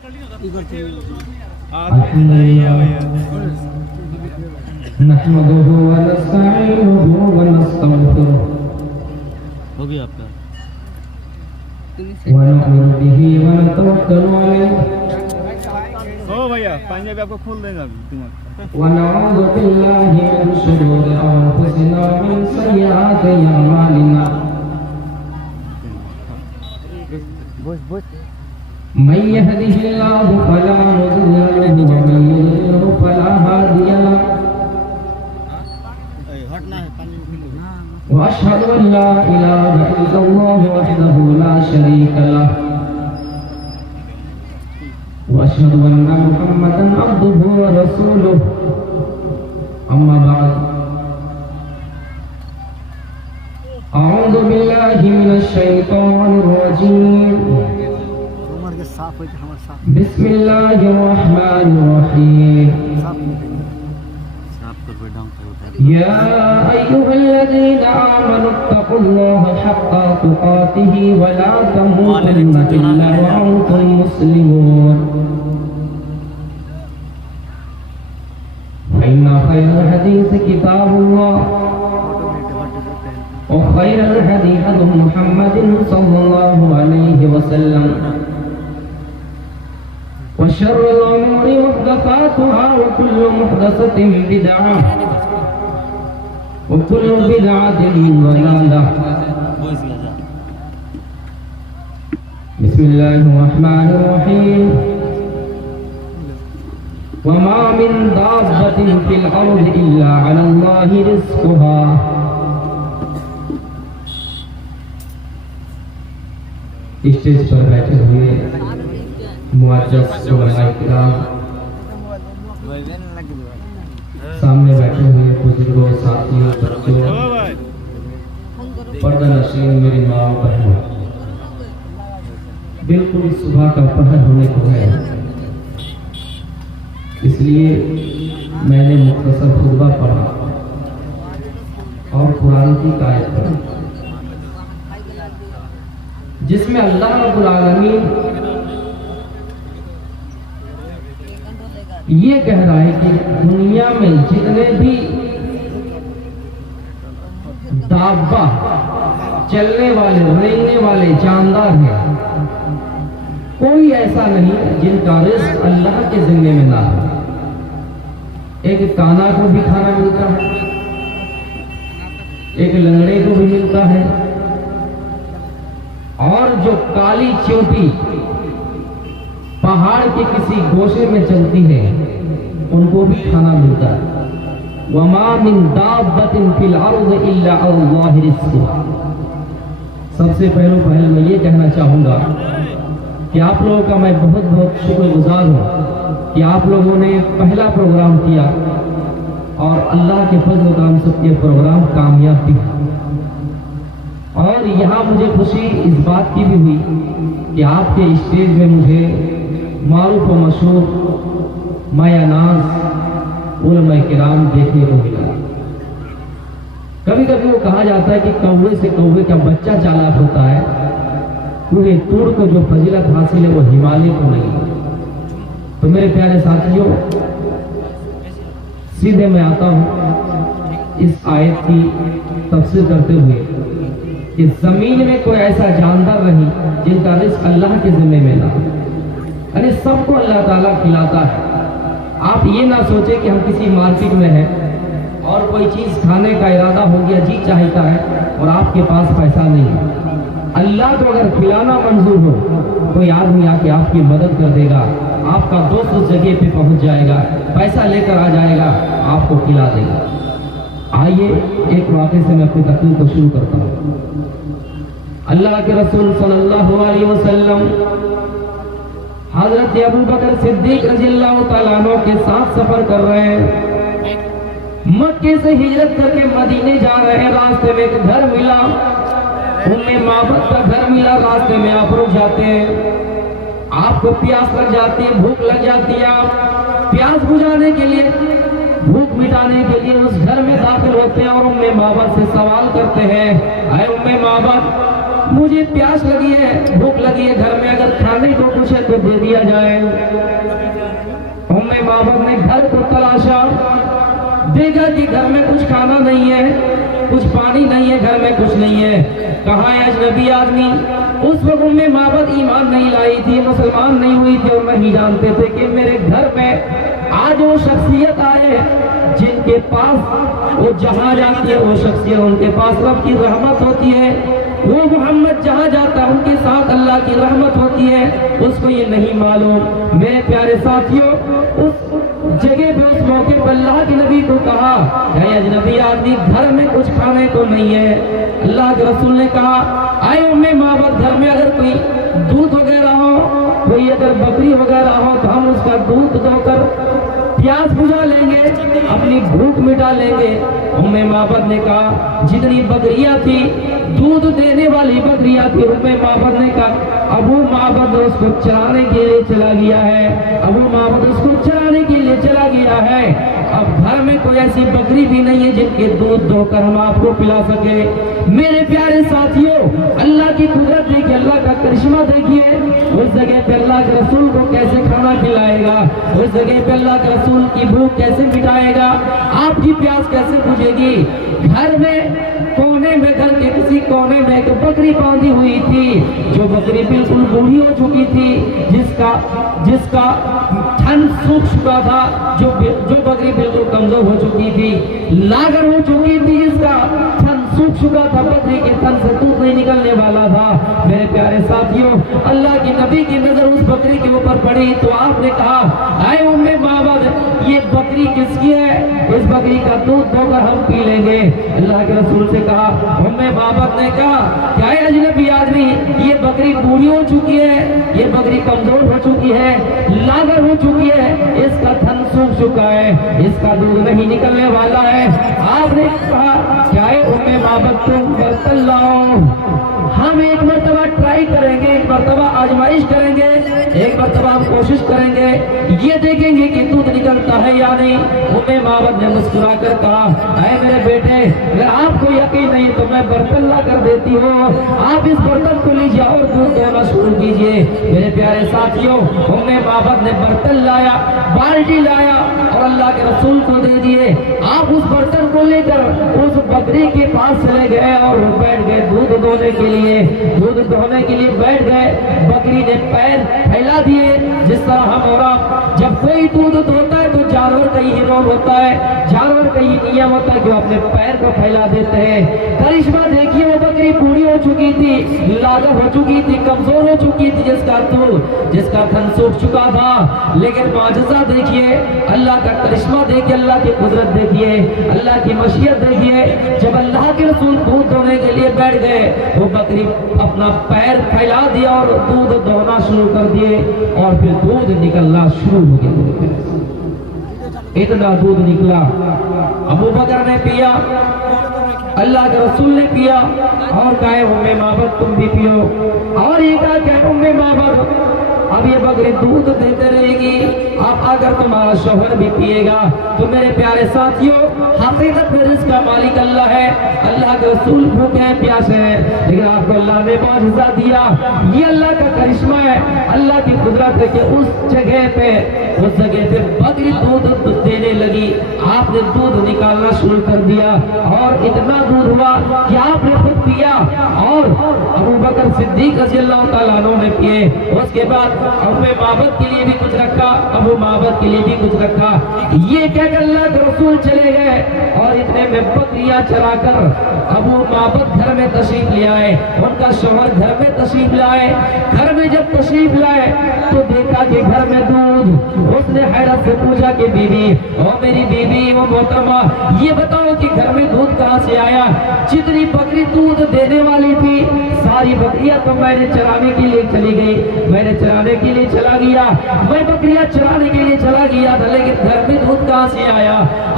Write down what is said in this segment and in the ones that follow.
نحمده ونستعينه ونستغفره ہو گیا آپ کا ونؤمن به ونتوکل علیہ ہو بھیا پنجابی آپ کو کھول دیں گا ونعوذ بالله من شرور انفسنا ومن سیئات اعمالنا من يهده الله فلا مضل له ومن يضلل فلا هادي له واشهد ان لا اله الا الله وحده لا شريك له واشهد ان محمدا عبده ورسوله اما بعد اعوذ بالله من الشيطان الرجيم بسم الله الرحمن الرحيم يا أيها الذين آمنوا اتقوا الله حق تقاته ولا تموتن إلا وأنتم مسلمون فإن خير الحديث كتاب الله وخير الهدي هدي محمد صلى الله عليه وسلم وشر الأمور محدثاتها وكل محدثة بدعة وكل بدعة ضلالة بسم الله الرحمن الرحيم وما من دابة في الأرض إلا على الله رزقها اسٹیج پر بیٹھے ہوئے معزز علماء کرام، سامنے بیٹھے ہوئے بزرگوں، ساتھیوں، بچوں، پردہ نشین میری ماں بہنوں، بالکل صبح کا پہر ہونے کو ہے، اس لیے میں نے مختصر خطبہ پڑھا اور قرآن کی آیت پڑھی جس میں اللہ رب العالمین یہ کہہ رہا ہے کہ دنیا میں جتنے بھی دابہ چلنے والے، رینگنے والے جاندار ہیں، کوئی ایسا نہیں جن کا رزق اللہ کے ذمے میں نہ ہو۔ ایک کانا کو بھی کھانا ملتا ہے، ایک لنگڑے کو بھی ملتا ہے، اور جو کالی چیونٹی پہاڑ کے کسی گوشے میں چلتی ہے ان کو بھی کھانا ملتا ہے۔ وَمَا مِن دَابَّةٍ فِي الْأَرْضِ إِلَّا عَلَى اللَّهِ رِزْقُهَا۔ سب سے پہلے میں یہ کہنا چاہوں گا کہ آپ لوگوں کا میں بہت بہت شکر گزار ہوں کہ آپ لوگوں نے پہلا پروگرام کیا اور اللہ کے فضل و کرم سے یہ پروگرام کامیاب بھی ہے۔ اور یہاں مجھے خوشی اس بات کی بھی ہوئی کہ آپ کے اسٹیج میں مجھے معروف و مشہور مایہ ناز علماء کرام دیکھنے کو ملا۔ کبھی کبھی وہ کہا جاتا ہے کہ کوے سے کوے کا بچہ چالاک ہوتا ہے، کیونکہ تور کو جو فضیلت حاصل ہے وہ ہمالیہ کو نہیں۔ تو میرے پیارے ساتھیوں، سیدھے میں آتا ہوں اس آیت کی تفسیر کرتے ہوئے کہ زمین میں کوئی ایسا جاندار نہیں جن کا رزق اللہ کے ذمے میں نہ ہو، یعنی سب کو اللہ تعالیٰ کھلاتا ہے۔ آپ یہ نہ سوچیں کہ ہم کسی مارکیٹ میں ہیں اور کوئی چیز کھانے کا ارادہ ہو گیا، جی چاہتا ہے اور آپ کے پاس پیسہ نہیں ہے۔ اللہ کو اگر کھلانا منظور ہو، کوئی آدمی آ کے آپ کی مدد کر دے گا، آپ کا دوست اس جگہ پہ پہنچ جائے گا، پیسہ لے کر آ جائے گا، آپ کو کھلا دے گا۔ آئیے ایک واقعے سے میں اپنی تقریر کو شروع کرتا ہوں۔ اللہ کے رسول صلی اللہ علیہ وسلم حضرت ابوبکر صدیق رضی اللہ تعالیٰ عنہ کے ساتھ سفر کر رہے ہیں، مکے سے ہجرت کر کے مدینے جا رہے ہیں۔ راستے میں ایک گھر ملا، معبد کا گھر ملا۔ راستے میں آپ رک جاتے ہیں، آپ کو پیاس لگ جاتی ہے، بھوک لگ جاتی ہے، آپ پیاس بجھانے کے لیے، بھوک مٹانے کے لیے اس گھر میں داخل ہوتے ہیں اور معبد سے سوال کرتے ہیں، اے معبد، مجھے پیاس لگی ہے، بھوک لگی ہے، گھر میں اگر کھانے کو کچھ ہے تو دے دیا جائے۔ معبد نے گھر کو تلاشا، دیکھا کہ گھر میں کچھ کھانا نہیں ہے، کچھ پانی نہیں ہے، گھر میں کچھ نہیں ہے۔ کہاں ہے اجنبی آدمی؟ اس وقت معبد ایمان نہیں لائی تھی، مسلمان نہیں ہوئی تھی، اور نہیں جانتے تھے کہ میرے گھر میں آج وہ شخصیت آئے جن کے پاس وہ جہاں جاتی ہے وہ شخصیت، ان کے پاس رب کی رحمت ہوتی ہے، وہ محمد جہاں جاتا ہے ان کے ساتھ اللہ کی رحمت ہوتی ہے، اس کو یہ نہیں معلوم۔ میرے پیارے ساتھیوں، اس جگہ پہ اس موقع پر اللہ کے نبی کو کہا کہ اجنبی آدمی گھر میں کچھ کھانے کو نہیں ہے۔ اللہ کے رسول نے کہا اے معبد، گھر میں اگر کوئی دودھ وغیرہ ہو، کوئی اگر بکری وغیرہ ہو تو ہم اس کا دودھ دو کر پیاس بجھا لیں گے، اپنی بھوک مٹا لیں گے۔ معبد نے کہا جتنی بکریاں تھی، دودھ دینے والی بکریاں تھی، معبد نے کہا ابو معبد اس کو چرانے کے لیے چلا گیا ہے، ابو معبد اس کو چرانے کے لیے چلا گیا ہے۔ اب گھر میں کوئی ایسی بکری بھی نہیں ہے جن کے دودھ دو کر ہم آپ کو پلا سکے۔ میرے پیارے ساتھیوں، اللہ کی قدرت دیکھیے، اللہ کا کرشمہ دیکھیے، اس جگہ پہ اللہ کے رسول کو کیسے کھانا کھلائے گا، اس جگہ پہ اللہ کے رسول کی بھوک کیسے مٹائے گا، آپ کی پیاس کیسے بجھے گی۔ گھر میں کونے میں، گھر کے کسی کونے میں ایک بکری باندھی ہوئی تھی، جو بکری بالکل بوڑھی ہو چکی تھی، جس کا تھن سوکھ چکا تھا، جو بکری بالکل کمزور ہو چکی تھی، لاغر ہو چکی تھی، جس کا تھن سوکھ چکا تھا، بکری کے تھن سے دودھ نہیں نکلنے والا تھا۔ میرے پیارے ساتھیوں، اللہ کے نبی کی نظر اس بکری کے اوپر پڑی تو آپ نے کہا اے معبد، یہ بکری کس کی ہے؟ اس بکری کا دودھ دو کر ہم پی لیں گے۔ اللہ کے رسول سے کہا، معبد نے کہا کیا ہے اجنبی آدمی، یہ بکری بوڑھی ہو چکی ہے، یہ بکری کمزور ہو چکی ہے، لاغر ہو چکی ہے، اس کا تھن سوکھ چکا ہے، اس کا دودھ نہیں نکلنے والا ہے۔ آپ نے کہا کیا ہے معبد، تم برتن لاؤ، ہم ایک مرتبہ ٹرائی کریں گے، ایک مرتبہ آزمائش کریں گے، ایک مرتبہ ہم کوشش کریں گے، یہ دیکھیں گے کہ دودھ نکلتا ہے یا نہیں۔ معبد نے مسکرا کر کہا اے میرے بیٹے، اگر آپ کو یقین نہیں تو میں برتن لا کر دیتی ہوں، آپ اس برتن کو لیجیے اور دودھ دینا شروع کیجیے۔ میرے پیارے ساتھیوں، معبد نے برتن لایا، بالٹی لایا اور اللہ کے رسول کو دے دیے۔ آپ اس برتن کو لے کر اس بکری کے پاس چلے گئے اور بیٹھ گئے دودھ دھونے کے لیے، دودھ دھونے کے لیے بیٹھ گئے۔ بکری نے پیر پھیلا دیے، جس طرح ہم اور آپ جب کوئی دودھ دھوتا ہے تو جانور کا ہی رول ہوتا ہے، جانور کا ہی نیم ہوتا ہے کہ وہ اپنے پیر کو پھیلا دیتے ہیں۔ کرشمہ دیکھیے، وہ بکری بوڑھی ہو چکی تھی، لاغر ہو چکی تھی، کمزور ہو چکی تھی، جس کا تھن سوکھ چکا تھا، لیکن معجزہ دیکھیے، اللہ کا کرشمہ دیکھیے، اللہ کی قدرت دیکھیے، اللہ کی مشیت دیکھیے۔ جب اللہ کے رسول دودھ دھونے کے لیے بیٹھ گئے، وہ بکری اپنا پیر پھیلا دیا اور دودھ دوہنا شروع کر دیے، اور پھر دودھ نکلنا شروع ہو گیا۔ اتنا دودھ نکلا، ابو بکر نے پیا، اللہ کے رسول نے پیا، اور کہے معبد تم بھی پیو، اور یہ کہا کہ معبد اب یہ بکری دودھ دیتے رہے گی، اب اگر تمہارا شوہر بھی پیے گا۔ تو میرے پیارے ساتھیوں، حقیقت میں رزق کا مالک اللہ ہے، اللہ کے رسول بھوکے ہیں، پیاسے ہیں، لیکن آپ کو اللہ نے معجزہ دیا۔ یہ اللہ کا کرشمہ ہے، اللہ کی قدرت ہے کہ اس جگہ پہ بکری دودھ دینے لگی، آپ نے دودھ نکالنا شروع کر دیا، اور اتنا دودھ ہوا کہ آپ نے خود پیا، اور ابو بکر صدیق رضی اللہ تعالیٰ عنہ نے پیے۔ اس کے بعد معبد کے لیے بھی کچھ رکھا، ابو معبد کے لیے بھی کچھ رکھا۔ یہ کہہ کر اللہ کے رسول چلے گئے، اور اتنے میں بکریاں چرا کر ابو معبد گھر میں تشریف لے آئے، ان کا شوہر گھر میں تشریف لائے۔ گھر میں جب تشریف لائے تو دیکھا کہ گھر میں دودھ۔ اس نے حیرت سے پوچھا کہ بیوی، او میری بیوی، وہ محترمہ، یہ بتاؤ کہ گھر میں دودھ کہاں سے آیا؟ جتنی بکری دودھ دینے والی تھی ساری بکریاں تو میں نے چرانے کے لیے چلی گئی، میں نے چرانے کے لیے چلا گیا، میں بکریاں چرانے کے لیے چلا گیا تھا، لیکن گھر میں دودھ دودھ کہاں سے آیا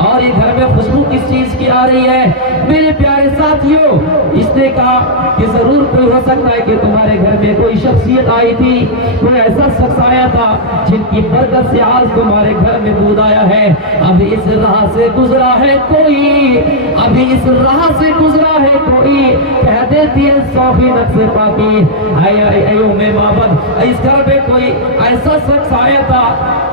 اور یہ گھر میں خوشبو کس چیز کی آ رہی ہے؟ میرے پیارے ساتھیوں، اس نے کہا کہ ضرور کوئی ہو سکتا ہے کہ تمہارے گھر میں کوئی شخصیت آئی تھی، کوئی ایسا شخص آیا تھا جن کی برکت سے آج تمہارے گھر میں دودھ آیا ہے۔ ابھی اس راہ سے گزرا ہے کوئی، ابھی اس راہ سے گزرا ہے کوئی، کہہ دیتی ہے صوفی نفس پاکی، اے ام معبد، اس گھر میں کوئی ایسا شخص آیا تھا،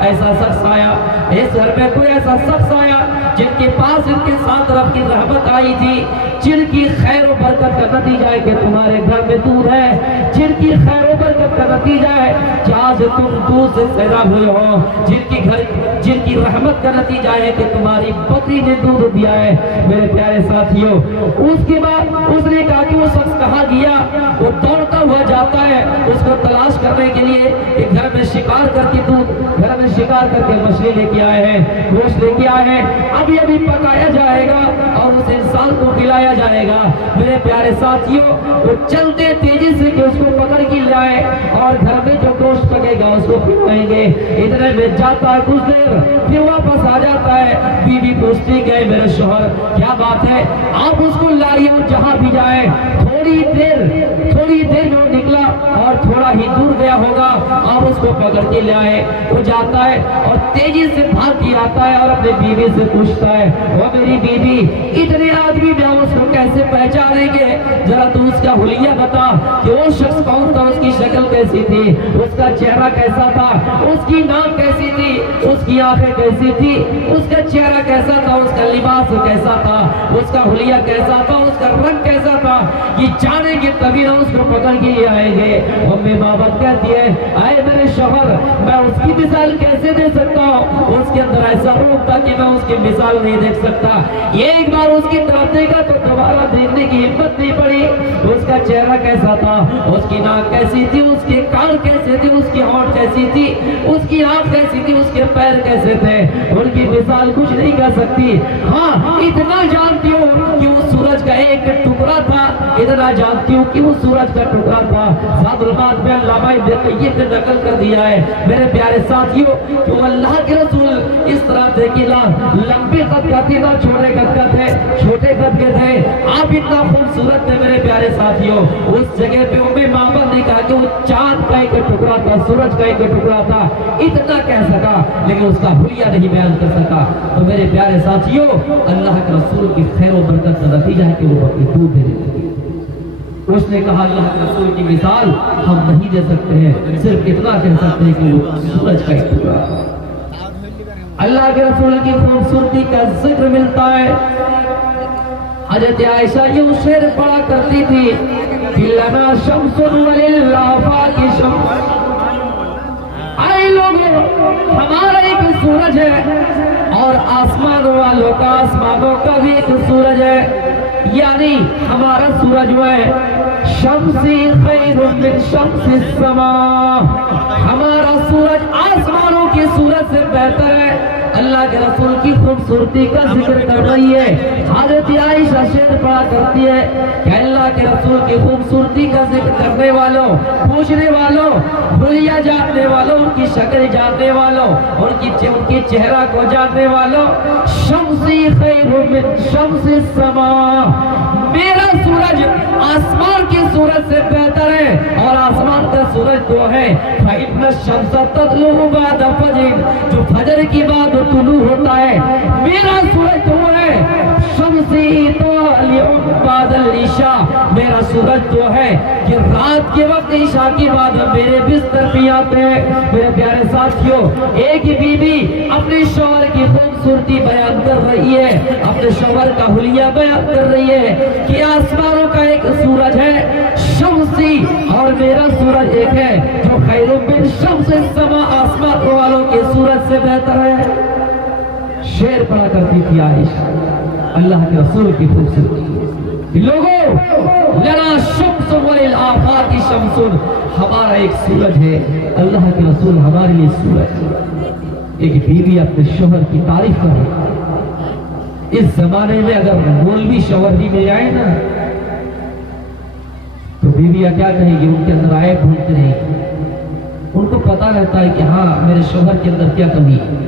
ایسا شخص آیا، اس گھر میں کوئی ایسا شخص آیا جن کے پاس ان کے ساتھ رب کی رحمت آئی تھی، جن کی خیر و برکت کا نتیجہ ہے کہ تمہارے گھر میں دودھ ہے، جن کی خیر و برکت کا نتیجہ ہے کہ آج تم دودھ سے سیراب ہوئے ہو، جن کی رحمت کا نتیجہ ہے کہ تمہاری بکری نے دودھ دیا ہے۔ میرے پیارے ساتھیوں، اس کے بعد اس نے کہا کہ وہ شخص کہاں گیا؟ وہ دوڑتا ہوا جاتا ہے اس کو تلاش کرنے کے لیے کہ گھر میں شکار کر کے دودھ، گھر میں شکار کر کے مچھلی لے کے آئے ہیں، گوشت لے کے آئے ہیں، ابھی ابھی پکایا جائے گا اور اس انسان کو کھلایا جائے گا۔ میرے پیارے ساتھیوں، وہ چلتے تیزی سے کہ اس کو پکڑ کے لائے اور گھر میں جو گوشت پکے گا اس کو کھلائیں گے۔ اتنے میں جاتا ہے کچھ دیر، پھر واپس آ جاتا ہے۔ بیوی پوچھتی گئے میرے شوہر کیا بات ہے؟ آپ اس کو لائیے اور جہاں بھی جائیں، تھوڑی دیر میں وہ نکلا اور تھوڑا ہی دور گیا ہوگا اور اس کو پکڑ کے لے آئے۔ وہ جاتا ہے اور تیزی سے بھاگ کے آتا ہے اور اپنے بیوی سے پوچھتا ہے، وہ میری بیوی، اتنے آدمی میں اس کو کیسے پہچانیں گے؟ ذرا تو اس کا حلیہ بتا کہ وہ شخص کون تھا، اس کی شکل کیسی تھی، اس کا چہرہ کیسا تھا، اس کی ناک کیسی تھی، اس کی آنکھیں کیسی تھی، اس کا چہرہ کیسا تھا، اس کا لباس کیسا تھا، اس کا حلیہ کیسا تھا، اس کا رنگ کیسا تھا، یہ جانیں گے تبھی نہ اس کو پکڑ کے لے آئیں گے۔ امی بابت کہتی ہے، اے میرے شوہر، میں اس کی مثال کیسے دے سکتا ہوں؟ اس کے اندر ایسا روپ تھا کہ میں اس کی مثال نہیں دیکھ سکتا۔ ایک بار اس کی طرف دیکھا تو دوبارہ دیکھنے کی ہمت نہیں پڑی۔ اس کا چہرہ کیسا تھا، اس کی ناک کیسی تھی، اس کے کان کیسے تھے، اس کی ہونٹ کیسی تھی، اس کی آنکھ کیسی تھی، اس کے پیر کیسے تھے، ان کی مثال کچھ نہیں کر سکتی۔ ہاں، اتنا جانتی ہوں کہ وہ سورج کا ایک ٹکڑا تھا، اتنا جانتی ہوں کہ وہ سورج کا ٹکڑا تھا۔ ساتھ علماء میں علامہ ابن قیم نے نقل کر دیا ہے میرے پیارے ساتھیوں کہ وہ اللہ کے رسول اس طرح تھے کہ لمبے قد کا تھے نہ چھوٹے قد کا تھے، چھوٹے قد کے تھے، آپ اتنا خوبصورت تھے میرے پیارے ساتھیوں۔ اس جگہ پہ ام معبد نے کہا کہ وہ چاند کا ایک ٹکڑا تھا، سورج کا ایک ٹکڑا تھا، اتنا کہہ سکا لیکن اس کا حلیہ نہیں بیان کر سکا۔ تو میرے پیارے ساتھیوں، اللہ کے رسول کی خیر و برکت کا نتیجہ ہے کہ وہ اپنی دودھ دینے لگے۔ اس نے کہا اللہ کے رسول کی مثال ہم نہیں دے سکتے ہیں، صرف اتنا کہہ سکتے ہیں کہ وہ سورج کا ایک ٹکڑا۔ اللہ کے رسول کی خوبصورتی کا ذکر ملتا ہے۔ حضرت عائشہ یہ شعر پڑھا کرتی تھی، لنا شمس وللآفاق شمس، اے لوگوں، ہمارا ایک سورج ہے اور آسمان والوں کا، آسمانوں کا بھی ایک سورج ہے، یعنی ہمارا سورج وہ ہے شمسی خیر من شمس السماء، ہمارا سورج آسمانوں کے سورج سے بہتر ہے۔ اللہ کے رسول کی خوبصورتی کا ذکر کر رہی ہے۔ حضرت عائشہ شعر پڑھا کرتی ہے کہ اللہ کے رسول کی خوبصورتی کا ذکر کرنے والوں، پوچھنے والوں، حلیہ جاننے والوں، ان کی شکل جاننے والوں، ان کی چہرہ کو جاننے والوں، شمسی خیر من شمس السماء، میرا سورج آسمان کے سورج سے بہتر ہے، اور آسمان کا سورج تو ہے فإن الشمس تطلع بعد فجر، جو فجر کی بعد طلوع ہوتا ہے، میرا سورج تو ہے شمسی طالع بعد العشاء، میرا سورج تو ہے کہ رات کے وقت عشاء کے بعد میرے بستر پہ آتے ہیں۔ میرے پیارے ساتھیوں، ایک بیوی اپنے شوہر کی خوبصورتی بیان کر رہی ہے، اپنے شوہر کا حلیہ بیان کر رہی ہے کہ آسمانوں کا ایک سورج ہے شمسی اور میرا سورج ایک ہے جو خیر من شمس السماء، آسمان والوں کے سورج سے بہتر ہے۔ شعر پڑھا کرتی تھی عائشہ اللہ کے رسول کی خوبصورتی۔ لوگوں، لنا شمس وللآفاق شمس، ہمارا ایک سورج ہے، اللہ کے رسول ہمارے لیے سورج ہے۔ ایک بیوی اپنے شوہر کی تعریف کر رہی ہے۔ اس زمانے میں اگر مولوی شوہر بھی مل جائے نا تو بیویاں کیا کہیں گی؟ ان کے اندر آئے ڈھونڈتے رہیں گی، ان کو پتا رہتا ہے کہ ہاں میرے شوہر کے اندر کیا کمی ہے۔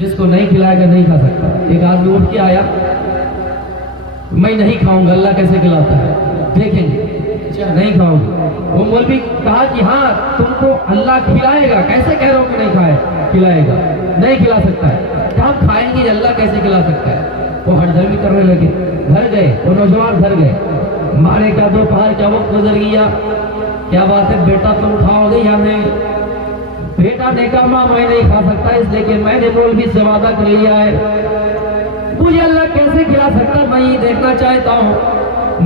جس کو نہیں کھلائے گا نہیں کھا سکتا. ایک آدمی اٹھ کے آیا, میں نہیں کھاؤں گا, اللہ کیسے کھلاتا ہے دیکھیں گے. اچھا نہیں کھاؤ گے. وہ مولوی کہا کہ ہاں تم کو اللہ کھلائے گا, کیسے کہہ رہے ہو کہ نہیں کھائے, کھلائے گا, نہیں کھلا سکتا ہے. کہ ہم کھائیں گے اللہ کیسے کھلا سکتا ہے. وہ ہٹ درمی کرنے لگے, گھر گئے, وہ نوجوان گھر گئے. مارے کا دوپہر کا وقت گزر گیا. کیا بات ہے بیٹا تم کھاؤ گے یا نہیں؟ بیٹا نے کہا ماں میں نہیں کھا سکتا, اس لیے کہ میں نے مولوی سے وعدہ کر لیا ہے, مجھے اللہ کیسے کھلا سکتا, میں یہ دیکھنا چاہتا ہوں.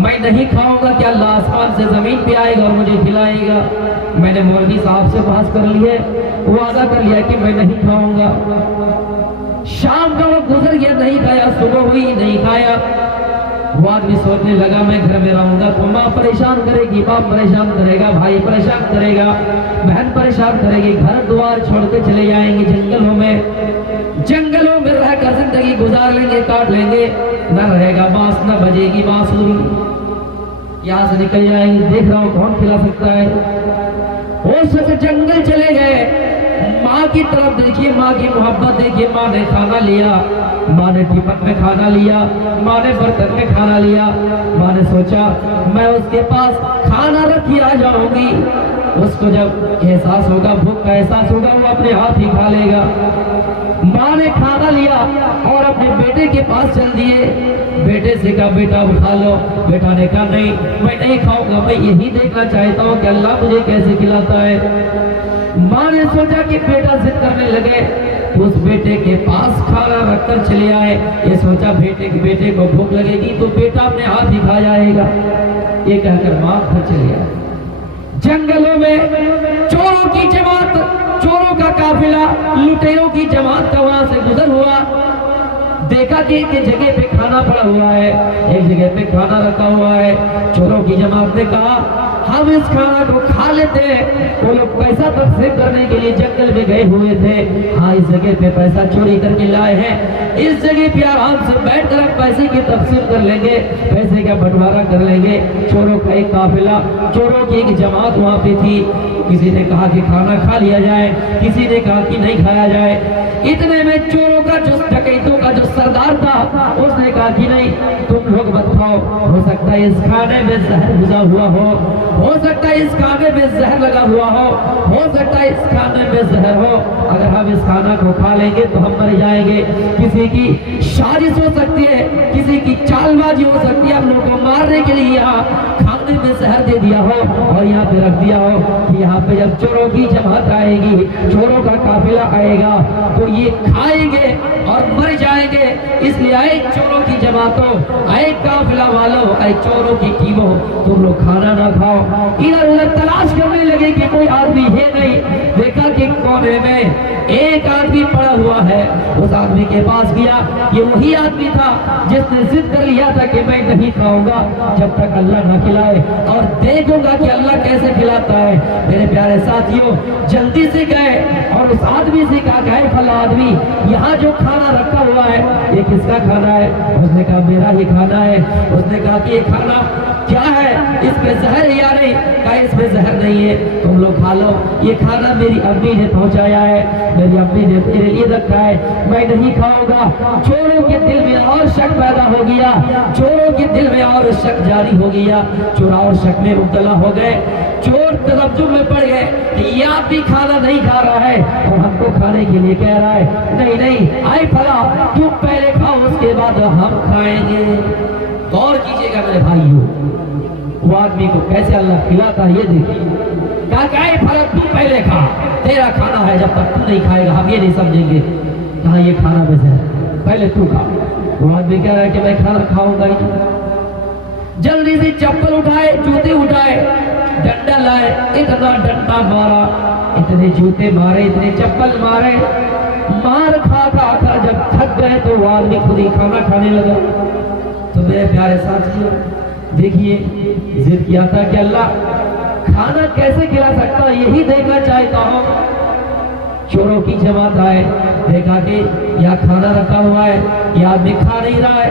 میں نہیں کھاؤں گا کہ اللہ آسمان سے زمین پہ آئے گا اور مجھے کھلائے گا. میں نے مولوی صاحب سے بحث کر لی ہے, وعدہ کر لیا کہ میں نہیں کھاؤں گا. شام کا وقت گزر گیا, نہیں کھایا. صبح ہوئی نہیں کھایا. وہ آدمی سوچنے لگا میں گھر میں رہوں گا تو ماں پریشان کرے گی, باپ پریشان کرے گا, بھائی پریشان کرے گا, بہن پریشان کرے گی. گھر دوار چھوڑ کے چلے جائیں گے جنگلوں میں, جنگلوں میں رہ کر زندگی گزار لیں گے, کاٹ لیں گے. نہ رہے گا بانس, نہ بجے گی بانسری. یہاں سے نکل جائیں گے, دیکھ رہا ہوں کون کھلا سکتا ہے. اس سے جنگل چلے گئے. ماں کی طرف دیکھیے, ماں کی محبت دیکھیے. ماں نے کھانا لیا, ماں نے ٹفن میں کھانا لیا, ماں نے برتن میں کھانا لیا. ماں نے سوچا میں اس کے پاس کھانا رکھی آ جاؤں گی, اس کو جب احساس ہوگا, بھوک کا احساس ہوگا, وہ اپنے ہاتھ ہی کھا لے گا. ماں نے کھانا لیا اور اپنے بیٹے کے پاس چل دیے. بیٹے سے کہا بیٹا اب کھا لو. بیٹا نے کہا نہیں میں نہیں کھاؤں گا, میں یہی دیکھنا چاہتا ہوں کہ اللہ مجھے کیسے کھلاتا ہے. ماں نے سوچا کہ بیٹا ضد کرنے لگے, اس بیٹے کے پاس کھانا رکھ کر چلے آئے. یہ سوچا بیٹے کو بھوک لگے گی تو بیٹا اپنے ہاتھ ہی کھا جائے گا. یہ کہہ کر ماں گھر چلے آئے. جنگلوں میں چوروں کی جماعت, چوروں کا قافلہ, لٹیروں کی جماعت کا وہاں سے گزر ہوا. دیکھا کہ ایک جگہ پہ کھانا پڑا ہوا ہے, ایک جگہ پہ کھانا رکھا ہوا ہے. چوروں کی جماعت نے کہا ہم اس کھانا کو کھا لیتے ہیں. وہ لوگ پیسہ تقسیم کرنے کے لیے جنگل میں گئے ہوئے تھے. ہاں اس جگہ پہ پیسہ چوری کر کے لائے ہیں, اس جگہ پہ آرام سے بیٹھ کر پیسے کی تقسیم کر لیں گے, پیسے کا بٹوارا کر لیں گے. چوروں کا ایک قافلہ, چوروں کی ایک جماعت وہاں پہ تھی. کسی نے کہا کہ کھانا کھا لیا جائے, کسی نے کہا کہ نہیں کھایا جائے. اتنے میں چوروں کا جو ڈکیتوں کا جو سردار تھا اس نے کہا کہ نہیں تم لوگ مت کھاؤ, ہو سکتا ہے اس کھانے میں زہر گھسا ہوا ہو سکتا ہے اس کھانے میں زہر لگا ہوا ہو سکتا ہے اس کھانے میں زہر ہو. اگر ہم اس کھانا کو کھا لیں گے تو ہم مر جائیں گے. کسی کی سازش ہو سکتی ہے, کسی کی چال بازی ہو سکتی ہے, ہم لوگوں کو مارنے کے لیے یہاں کھانے میں زہر دے دیا ہو اور یہاں پہ رکھ دیا ہو کہ یہاں پہ جب چوروں کی جماعت آئے گی, چوروں کا قافلہ آئے گا تو یہ کھائیں گے اور مر جائیں گے. اس لیے اے چوروں کی جماعتوں, اے قافلہ والوں, اے چوروں کی ٹیموں, تم لوگ کھانا نہ کھاؤ. ادھر ادھر تلاش کرنے لگے کہ کوئی آدمی ہے نہیں. دیکھا کہ کونے میں ایک آدمی پڑا ہوا ہے. اس آدمی کے پاس گیا. یہ وہی آدمی تھا جس نے ضد کر لیا تھا کہ میں نہیں کھاؤں گا جب تک اللہ نہ کھلائے, اور دیکھوں گا کہ اللہ کیسے کھلاتا ہے. میرے پیارے ساتھیوں, جلدی سے گئے اور اس آدمی سے کہا کہ اے فلاں آدمی, یہاں جو کھانا رکھا ہوا ہے یہ کس کا کھانا ہے؟ اس نے کہا میرا ہی کھانا ہے. اس نے کہا کہ یہ کھانا کیا ہے, اس میں زہر یا نہیں؟ کہا اس میں زہر نہیں ہے, تم لوگ کھا لو. یہ کھانا میری امی نے پہنچایا ہے, میری امی نے میرے لیے رکھا ہے, میں نہیں کھاؤں گا. چوروں کے دل میں اور شک پیدا ہو گیا, چوروں کے دل میں اور شک جاری ہو گیا. چورا اور شک میں مبتلا ہو گئے. چور ترجم میں پڑ گئے کہ یہ آدمی کھانا نہیں کھا رہا ہے اور ہم کو کھانے کے لیے کہہ رہا ہے. نہیں نہیں, آئے فلاں تم پہلے کھاؤ, اس کے بعد ہم کھائیں گے. غور کیجئے گا میرے بھائیوں, وہ آدمی کو کیسے اللہ کھلاتا ہے یہ دیکھیے. کہا کہ اے فلاں تم پہلے کھا, تیرا کھانا ہے, جب تک تو نہیں کھائے گا ہم یہ نہیں سمجھیں گے. کہا یہ کھانا میں سے پہلے تو کھا. وہ آدمی کہہ رہا ہے کہ میں کھانا کھاؤں گا ہی. جلدی سے چپل اٹھائے, جوتے اٹھائے, ڈنڈا لائے, اتنا ڈنڈا مارا, اتنے جوتے مارے, اتنے چپل مارے. مار کھا کھا جب تھک گئے تو وہ آدمی خود ہی کھانا کھانے لگا. تو میرے پیارے ساتھیوں دیکھیے, ضد کیا تھا کہ اللہ کھانا کیسے کھلا سکتا, یہی دیکھنا چاہتا ہوں. چوروں کی جماعت آئے, دیکھا کہ یہاں کھانا رکھا ہوا ہے, یہ آدمی کھا نہیں رہا ہے.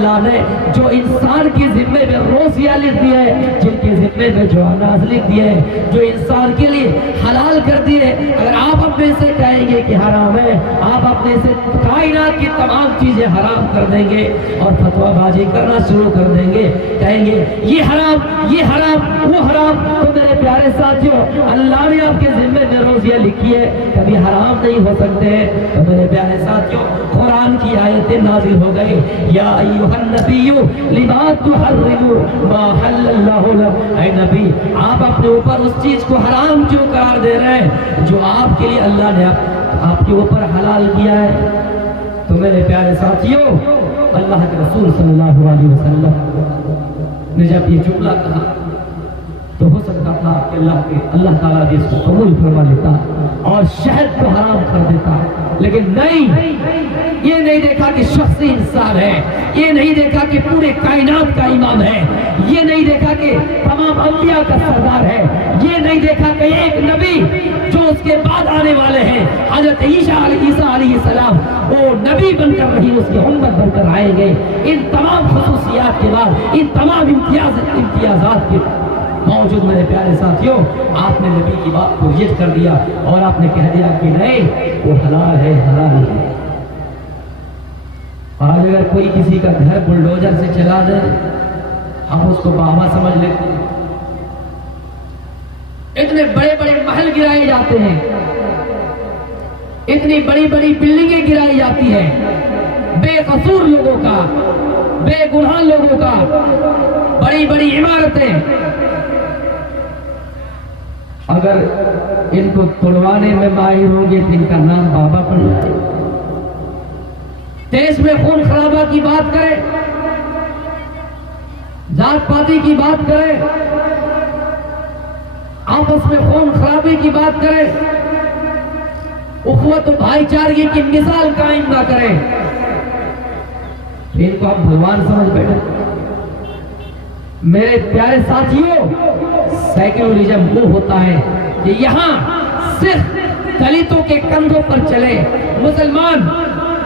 اللہ نے جو انسان کی ذمے میں روزیاں لکھ دی ہے، جن کے ذمے میں جو اناج لکھ دی ہے، جو انسان کے لیے حلال کر دیے، اگر آپ اپنے سے کہیں گے کہ حرام ہے، آپ اپنے سے کائنات کی تمام چیزیں حرام کر دیں گے اور فتویٰ بازی کرنا شروع کر دیں گے، کہیں گے یہ حرام، یہ حرام، وہ حرام، تو میرے پیارے ساتھیوں اللہ نے آپ کے ذمے میں روزیاں لکھی ہے، کبھی حرام نہیں ہو سکتے ہیں۔ تو میرے پیارے ساتھیوں قرآن کی آیتیں نازل ہو گئی، یا ایھا النبی لما تحرم ما حل اللہ لک، اے نبی آپ اپنے اوپر اس چیز کو حرام کیوں قرار دے رہے ہیں جو آپ کے لیے اللہ نے آپ کے اوپر حلال کیا ہے؟ تو میرے پیارے ساتھیوں اللہ کے رسول صلی اللہ علیہ وسلم نے جب یہ جملہ کہا تو ہو سکتا تھا کہ اللہ تعالیٰ بھی اس کو قبول فرما لیتا اور شہد کو حرام کر دیتا، لیکن نہیں، یہ نہیں دیکھا کہ شخصی انسان ہے، یہ نہیں دیکھا کہ پورے کائنات کا امام ہے، یہ نہیں دیکھا کہ تمام انبیاء کا سردار ہے، یہ نہیں دیکھا کہ ایک نبی جو اس کے بعد آنے والے ہیں حضرت عیسیٰ علیہ السلام، وہ نبی بن کر نہیں اس کی امت بن کر آئیں گے۔ ان تمام خصوصیات کے بعد، ان تمام امتیازات کے موجود میرے پیارے ساتھیوں آپ نے نبی کی بات کو ریجیکٹ کر دیا اور آپ نے کہہ دیا کہ نہیں وہ حلال ہے، حلال ہے۔ آج اگر کوئی کسی کا گھر بلڈوزر سے چلا دے ہم اس کو بابا سمجھ لیتے ہیں، اتنے بڑے بڑے محل گرائے جاتے ہیں، اتنی بڑی بڑی بلڈنگیں گرائی جاتی ہیں، بے قصور لوگوں کا، بے گناہ لوگوں کا، بڑی بڑی عمارتیں، اگر ان کو توڑوانے میں ماہر ہوں گے تو ان کا نام بابا پڑ جائے۔ دیش میں خون خرابہ کی بات کرے، ذات پاتی کی بات کرے، آپس میں خون خرابی کی بات کرے، اخوت و بھائی چارگی کی مثال قائم نہ کرے، ان کو آپ بھگوان سمجھ بیٹھے۔ میرے پیارے ساتھیوں سیکولرزم وہ ہوتا ہے کہ یہاں صرف دلتوں کے کندھوں پر چلے، مسلمان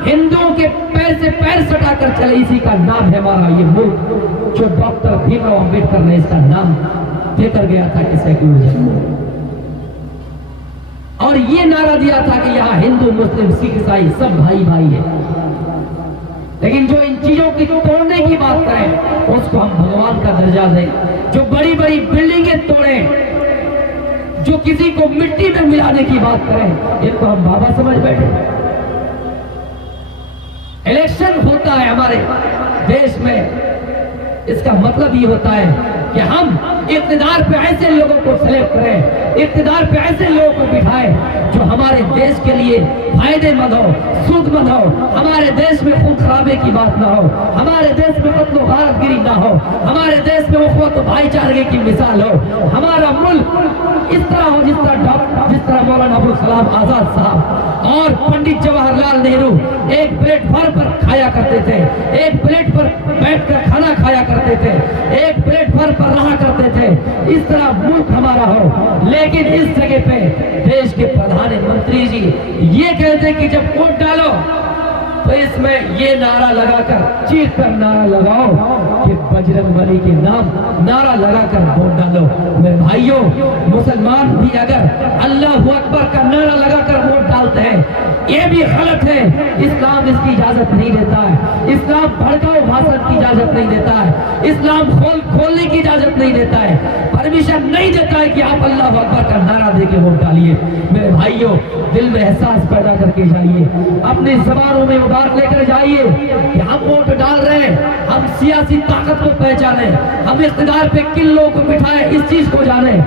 ہندوؤں کے پیر سے پیر سٹا کر چلے، اسی کا نام ہے ہمارا یہ ملک، جو ڈاکٹر بھیم راؤ امبیڈکر نے اس کا نام دے کر گیا تھا کہ سیکولرزم، اور یہ نعرہ دیا تھا کہ یہاں ہندو مسلم سکھ عیسائی سب بھائی بھائی ہیں۔ لیکن جو ان چیزوں کی توڑنے کی بات کریں اس کو ہم بھگوان کا درجہ دیں، جو بڑی بڑی بلڈنگیں توڑیں، جو کسی کو مٹی میں ملانے کی بات کریں ان کو ہم بابا سمجھ بیٹھے۔ الیکشن ہوتا ہے ہمارے دیش میں، اس کا مطلب یہ ہوتا ہے کہ ہم اقتدار پہ ایسے لوگوں کو سلیکٹ کریں، اقتدار پہ ایسے لوگوں کو بٹھائیں جو ہمارے دیش کے لیے فائدے مند ہو، سود مند ہو، ہمارے دیش میں خون خرابے کی بات نہ ہو، ہمارے دیش میں قتل و غارت گری نہ ہو، ہمارے دیش میں اخوت و بھائی چارگی کی مثال ہو، ہمارا ملک اس طرح ہو جس طرح مولانا ابوالکلام آزاد صاحب اور پنڈت جواہر لال نہرو ایک پلیٹ فارم پر کھایا کرتے تھے، ایک پلیٹ پر بیٹھ کر کھانا کھایا کرتے تھے، ایک پلیٹ فارم پر رہا کرتے تھے، اس طرح ملک ہمارا ہو۔ لیکن اس جگہ پہ دیش کے پردھان منتری جی یہ کہتے کہ جب ووٹ ڈالو تو اس میں یہ نعرہ لگا کر چیخ کر نعرہ لگاؤ کہ بجرنگ بلی کے نام نعرہ لگا کر ووٹ ڈالو۔ میرے بھائیوں مسلمان بھی اگر اللہ اکبر کا نعرہ لگا کر ووٹ ڈالتے ہیں یہ بھی غلط ہے، اسلام اس کی اجازت نہیں دیتا ہے، اسلام بھڑکاؤ بھاشن کی اجازت نہیں دیتا ہے، اسلام کھولنے کی اجازت نہیں دیتا ہے، پرمیشن نہیں دیتا ہے کہ آپ اللہ اکبر کا نعرہ دے کے ووٹ ڈالیے۔ میرے بھائیوں دل میں احساس پیدا کر کے جائیے، اپنی زبانوں میں ابھار لے کر جائیے کہ ہم ووٹ ڈال رہے ہیں، ہم سیاسی طاقت کو پہچانیں، ہم اقتدار پہ کن لوگوں کو بٹھائیں اس چیز کو جانیں۔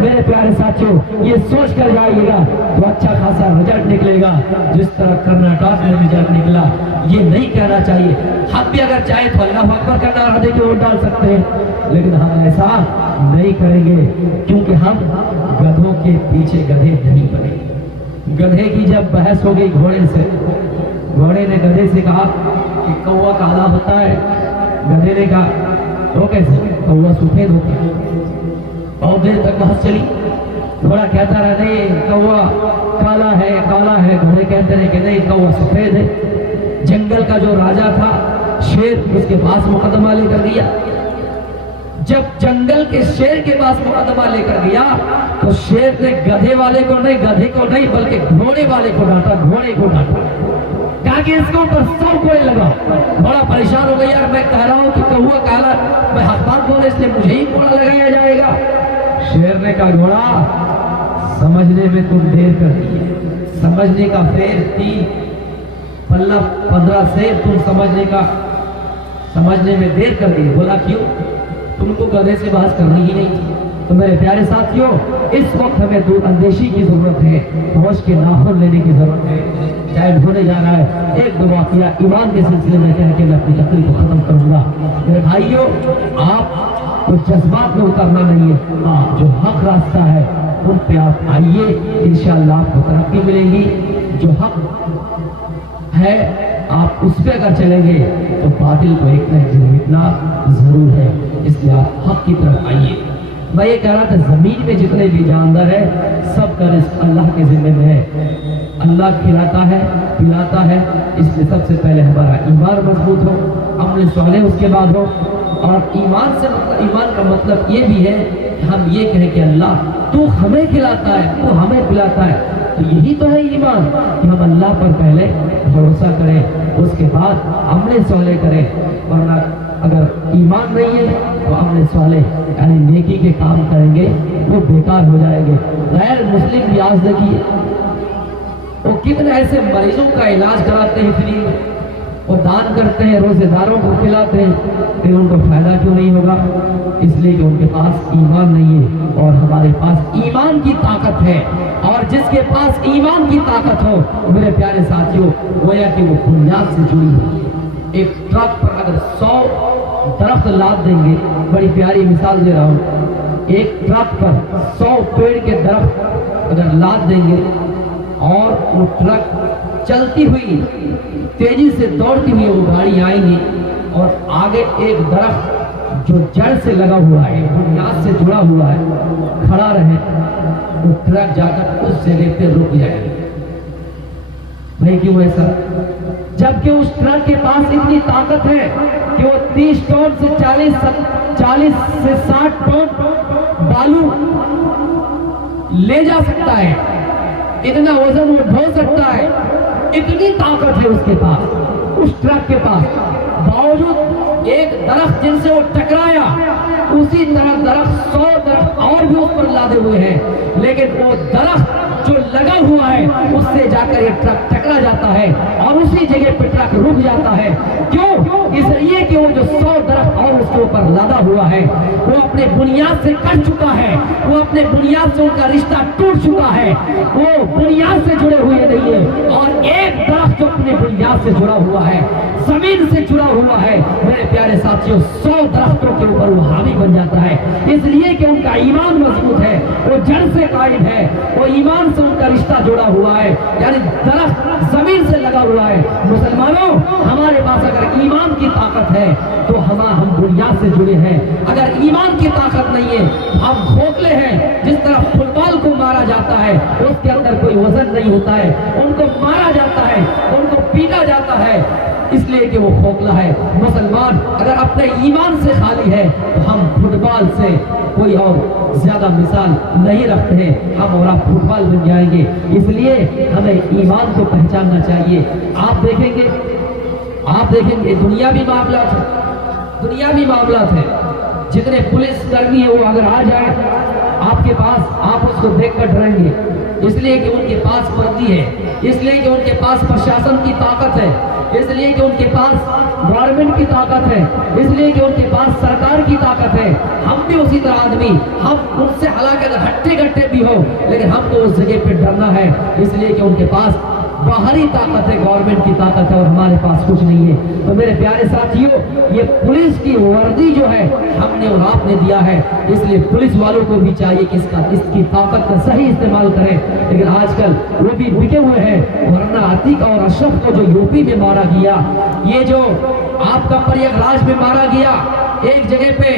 میرے پیارے ساتھیوں یہ سوچ کر جائیے گا تو اچھا خاصا رزلٹ نکلے گا، جس طرح کرناٹک میں رزلٹ نکلا۔ یہ نہیں کہنا چاہیے، ہم بھی اگر چاہیں تو اللہ اکبر کا نعرہ دے کے ووٹ ڈال سکتے ہیں، لیکن ہم ایسا نہیں کریں گے کیونکہ ہم گدھوں کے پیچھے گدھے نہیں بنے۔ گدھے کی جب بحث ہو گئی گھوڑے سے، گھوڑے نے گدھے سے کہا کہ کوا کالا ہوتا ہے، گدھے نے کہا تو کیسے، کوا سفید ہوتا ہے۔ بہت دیر تک بحث چلی، گھوڑا کہتا رہا نہیں کوا کالا ہے، گھوڑے کہتے رہے کہ نہیں کوا سفید ہے۔ جنگل کا جو راجا تھا، شیر اس کے پاس مقدمہ لے کر گیا. جب جنگل کے شیر کے پاس مقدمہ لے کر گیا تو شیر نے گدھے والے کو نہیں بلکہ گھوڑے والے کو ڈانٹا, گھوڑے کو ڈانٹا, کہا کہ اس کے اوپر 100 کوڑے لگا. بڑا پریشان ہو گیا, یار میں کہہ رہا ہوں کہ کہوا کالا میں حقدار کون ہے, اس لیے مجھے ہی کوڑا لگایا جائے گا. شیر نے کہا گھوڑا سمجھنے میں تم دیر کر دی, سمجھنے کا پھر 3 پلہ 15 سے تم سمجھنے میں دیر کر دی. بولا کیوں؟ تم کو گدھے سے بحث کرنی ہی نہیں تھی. تو میرے پیارے ساتھیوں, اس وقت ہمیں دور اندیشی کی ضرورت ہے, ہوش کے ناخن لینے کی ضرورت ہے. ٹائم ہونے جا رہا ہے. ایک دو واقعہ ایمان کے سلسلے میں کہہ کے میں اپنی تقریر کو ختم کروں گا. میرے بھائیوں, آپ کو جذبات میں اترنا نہیں ہے, جو حق راستہ ہے ان پہ آپ آئیے, انشاءاللہ آپ کو ترقی ملے گی. جو حق ہے آپ اس پہ اگر چلیں گے تو باطل کو ایک نہ ایک دن مٹنا ضرور ہے. اس لیے آپ حق کی طرف آئیے. میں یہ کہہ رہا تھا, زمین میں جتنے بھی جاندار ہیں سب کا رزق اللہ کے ذمہ میں ہے. اللہ کھلاتا ہے پلاتا ہے. اس لیے سب سے پہلے ہمارا ایمان مضبوط ہو, عمل صالح اس کے بعد ہو. اور ایمان کا مطلب یہ بھی ہے کہ ہم یہ کہیں کہ اللہ تو ہمیں کھلاتا ہے, تو ہمیں پلاتا ہے. تو یہی تو ہے ایمان, کہ ہم اللہ پر پہلے بھروسہ کریں, اس کے بعد عمل صالح کریں. ورنہ اگر ایمان نہیں ہے تو عمل صالح یعنی نیکی کے کام کریں گے وہ بیکار ہو جائیں گے. غیر مسلم ریاض دیکھیے, وہ کتنے ایسے مریضوں کا علاج کراتے ہیں فری میں, وہ دان کرتے ہیں, روزے داروں کو کھلاتے ہیں, پھر ان کو فائدہ کیوں نہیں ہوگا؟ اس لیے کہ ان کے پاس ایمان نہیں ہے. اور ہمارے پاس ایمان کی طاقت ہے, اور جس کے پاس ایمان کی طاقت ہو میرے پیارے ساتھیوں, گویا کہ وہ بنیاد سے جڑی ہوئی ہے. ایک ٹرک پر اگر 100 درخت لاد دیں گے, بڑی پیاری مثال دے رہا ہوں, ایک ٹرک پر 100 پیڑ کے درخت اگر لاد دیں گے اور وہ ٹرک چلتی ہوئی تیزی سے دوڑتی ہوئی وہ گاڑی آئیں گی, اور آگے ایک درخت جو جڑ سے لگا ہوا ہے, بنیاد سے جڑا ہوا ہے, کھڑا رہے, وہ ٹرک جا کر اس جگہ پہ رک جائے گا. بھائی کیوں ایسا؟ جبکہ اس ٹرک کے پاس اتنی طاقت ہے کہ وہ 30 ٹن سے 40 سے 60 ٹن بالو لے جا سکتا ہے, اتنا وزن وہ ڈھو سکتا ہے, اتنی طاقت ہے اس کے پاس, اس ٹرک کے پاس. باوجود ایک درخت جن سے وہ ٹکرایا, اسی طرح درخت 100 درخت اور بھی اس پر لادے ہوئے ہیں, لیکن وہ درخت جو لگا ہوا ہے اس سے جا کر یہ ٹرک ٹکرا جاتا ہے اور اسی جگہ پہ ٹرک رک جاتا ہے. کیوں؟ اس لیے کہ وہ جو 100 درخت اور اس کے اوپر لادا ہوا ہے وہ اپنے بنیاد سے کٹ چکا ہے, وہ اپنے بنیاد سے ان کا رشتہ ٹوٹ چکا ہے, وہ بنیاد سے جڑے ہوئے نہیں ہے. اور ایک درخت جو اپنے بنیاد سے جڑا ہوا ہے, زمین سے جڑا ہوا ہے, میرے پیارے ساتھیوں 100 درختوں کے اوپر وہ حاوی بن جاتا ہے. اس لیے کہ ان کا ایمان مضبوط ہے, وہ جڑ سے قائم ہے, وہ ایمان سے ان کا رشتہ جڑا ہوا ہے, یعنی درخت زمین سے لگا ہوا ہے. مسلمانوں, ہمارے پاس اگر ایمان کی طاقت ہے تو ہم بنیاد سے جڑے ہیں. اگر ایمان کی طاقت نہیں ہے ہم کھوکھلے ہیں. جس طرح فٹ بال کو مارا جاتا ہے اس کے اندر کوئی وزن نہیں ہوتا ہے, ان کو مارا جاتا ہے, ان کو پیٹا جاتا ہے, اس لیے کہ وہ کھوکھلا ہے. مسلمان اگر اپنے ایمان سے خالی ہے تو ہم فٹ بال سے کوئی اور زیادہ مثال نہیں رکھتے ہیں, ہم اور آپ فٹ بال بن جائیں گے. اس لیے ہمیں ایمان کو پہچاننا چاہیے. آپ دیکھیں گے دنیاوی معاملات ہیں. جتنے پولیس کرمی ہیں وہ اگر آ جائے آپ کے پاس, آپ اس کو دیکھ کر ڈریں گے, اس لیے کہ ان کے پاس وردی ہے, اس لیے کہ ان کے پاس پرشاسن کی طاقت ہے, اس لیے کہ ان کے پاس گورنمنٹ کی طاقت ہے, اس لیے کہ ان کے پاس سرکار کی طاقت ہے. ہم بھی اسی طرح آدمی, ہم ان سے حالانکہ ہٹے گٹے بھی ہو لیکن ہم کو اس جگہ پہ ڈرنا ہے, اس لیے کہ ان کے پاس باہری طاقت ہے, گورنمنٹ کی طاقت ہے, اور ہمارے پاس کچھ نہیں ہے. تو میرے پیارے ساتھیوں, یہ پولیس کی وردی جو ہے ہم نے اور آپ نے دیا ہے, اس لیے پولیس والوں کو بھی چاہیے کہ اس کی طاقت کا صحیح استعمال کریں. لیکن آج کل وہ بھی بکے ہوئے ہیں. ورنہ عتیق اور اشرف کو جو یوپی میں مارا گیا, یہ جو آپ کا پریاگراج میں مارا گیا, ایک جگہ پہ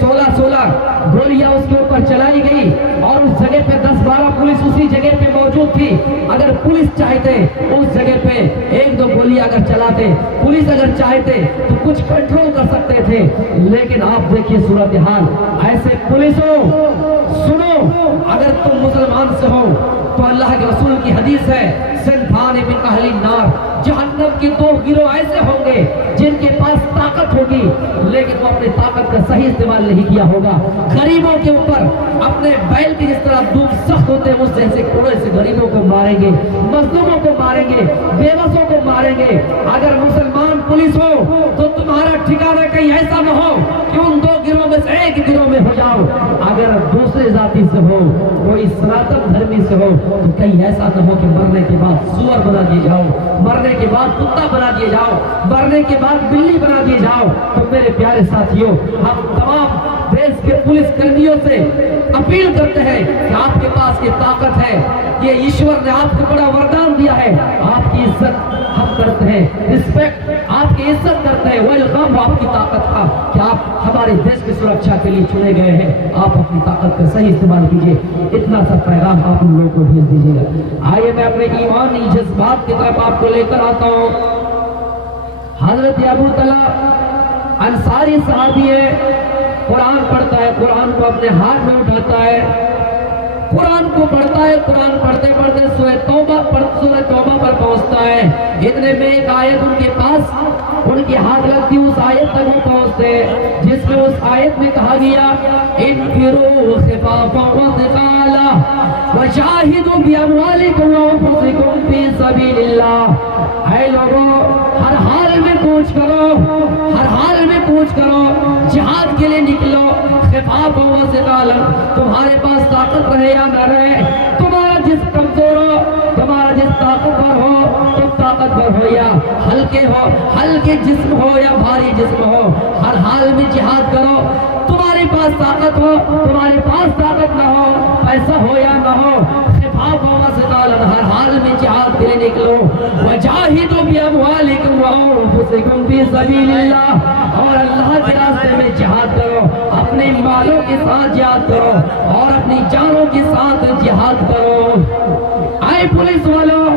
16 گولیاں اس کے اوپر چلائی گئی اور اس جگہ پہ 10-12 پولیس اسی جگہ پہ موجود تھی. اگر پولیس چاہتے اس جگہ پہ 1-2 گولیاں اگر چلاتے, پولیس اگر چاہتے تو کچھ کنٹرول کر سکتے تھے. لیکن آپ دیکھیے صورتحال, ایسے پولیسوں سنو, اگر تم مسلمان سے ہو تو اللہ کے رسول کی حدیث ہے صنفان من اہل النار, جہنم کے 2 گروہ ایسے ہوں گے جن کے پاس طاقت ہوگی لیکن وہ اپنی طاقت کا صحیح استعمال نہیں کیا ہوگا. غریبوں کے اوپر اپنے بیل کے جس طرح دھوپ سخت ہوتے ہیں اس جیسے کوڑے سے غریبوں کو ماریں گے, مظلوموں کو ماریں گے, بے بسوں کو ماریں گے. اگر مسلمان پولیس ہو تو تمہارا ٹھکانہ کہیں ایسا نہ ہو کہ ان 2 گروہ میں سے ایک گروہ میں ہو جاؤ. اگر دوسرے ذاتی سے ہو, کوئی سناتن دھرمی سے ہو تو کہیں ایسا نہ ہو کہ مرنے کے بعد سور بنا دیے جاؤ, مرنے کے بعد کتا بنا دیے جاؤ, مرنے کے بعد بلی بنا دیے جاؤ. تو میرے پیارے ساتھیوں, ہم تمام دیش کے پولیس کرمیوں سے اپیل کرتے ہیں کہ آپ کے پاس یہ طاقت ہے, یہ ایشور نے آپ کو بڑا وردان دیا ہے, آپ کی عزت ہم کرتے ہیں, رسپیکٹ آپ کی عزت کرتے ہیں, ویلکم آپ کی طاقت کا کہ آپ ہمارے دیش کی سرکشا کے لیے چنے گئے ہیں, آپ اپنی طاقت کا صحیح استعمال کیجیے. اتنا سا پیغام آپ ان لوگوں کو بھیج دیجیے گا. آئیے میں اپنے ایمانی جذبات کی طرف آپ کو لے کر آتا ہوں. حضرت ابو طلحہ انصاری صحابی ہے, قرآن پڑھتا ہے, قرآن کو اپنے ہاتھ میں اٹھاتا ہے, قرآن کو پڑھتا ہے. قرآن پڑھتے پڑھتے سورہ توبہ پر پہنچتا ہے. اتنے میں ایک آیت ان کے پاس, ان کے ہاتھ لگتی, اس آیت تک وہ پہنچتے جس میں اس آیت میں کہا گیا انفروا خفافا وثقالا وجاہدوا باموالکم وانفسکم فی سبیل اللہ. اے لوگوں, ہر حال میں کوشش کرو, ہر حال میں کوشش کرو, جہاد کے لیے نکلو. خفافا وثقالا, تمہارے پاس طاقت رہے یا نہ رہے, تمہارا جسم کمزور ہو, تمہارا جسم طاقتور ہو, تم طاقتور ہو یا ہلکے ہو, ہلکے جسم ہو یا بھاری جسم ہو, ہر حال میں جہاد کرو. تمہارے پاس طاقت ہو, تمہارے پاس طاقت نہ ہو, پیسہ ہو یا نہ ہو, خفافا وثقالا, ہر حال میں جہاد کے لیے نکلو. وجاہدوا باموالکم وانفسکم فی سبیل اللہ, اور اللہ کے راستے میں جہاد کرو, اپنے مالوں کے ساتھ جہاد کرو اور اپنی جانوں کے ساتھ جہاد کرو. آئے پولیس والوں,